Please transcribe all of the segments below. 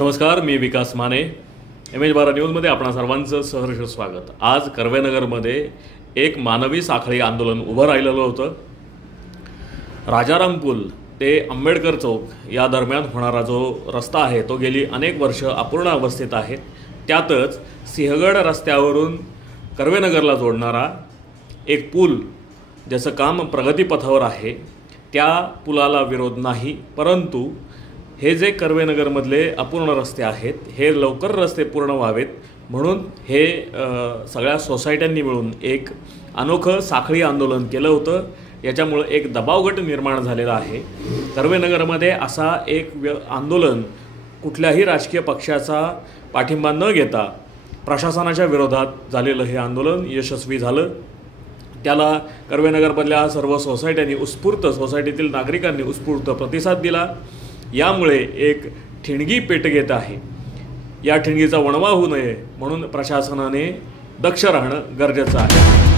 नमस्कार, मी विकास माने। MH12 न्यूजमध्ये आपणा सर्वांचं सहर्ष स्वागत। आज कर्वेनगरमध्ये एक मानवी साखळी आंदोलन उभं राहिलेलं होतं। राजाराम पूल ते आंबेडकर चौक या दरम्यान होणारा जो रस्ता आहे तो गेली अनेक वर्ष अपूर्ण अवस्थेत आहे। त्यातच सिंहगड रस्त्यावरून कर्वेनगरला जोडणारा एक पूल ज्याचं काम प्रगतीपथावर आहे, त्या पुलाला विरोध नाही, परंतु हे जे कर्वेनगरमधले अपूर्ण रस्ते आहेत हे लवकर रस्ते पूर्ण व्हावेत म्हणून हे सगळ्या सोसायट्यांनी मिळून एक अनोखं साखळी आंदोलन केलं होतं। याच्यामुळे एक दबावगट निर्माण झालेला आहे। कर्वेनगरमध्ये असा एक आंदोलन कुठल्याही राजकीय पक्षाचा पाठिंबा न घेता प्रशासनाच्या विरोधात झालेलं हे आंदोलन यशस्वी झालं। त्याला कर्वेनगरमधल्या सर्व सोसायटीतील नागरिकांनी उत्स्फूर्त प्रतिसाद दिला। यामुळे एक ठिणगी पेट घेत आहे। या ठिणगीचा वणवा होऊ नये म्हणून प्रशासनाने दक्ष राहणं गरजेचं आहे।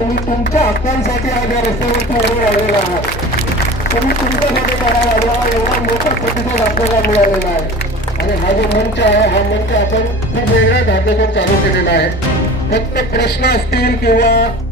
तुम्ही तुमच्या हक्कांसाठी आज या रस्त्यावरती उभे राहिलेला आहात। तुम्ही तुमच्यासाठी करायला आला एवढा मोठा प्रतिसाद आपल्याला मिळालेला आहे। आणि हा जो मंच आहे हा मंच आपण खूप वेगळ्या धाग्यातून चालू केलेला आहे। फक्त प्रश्न असतील किंवा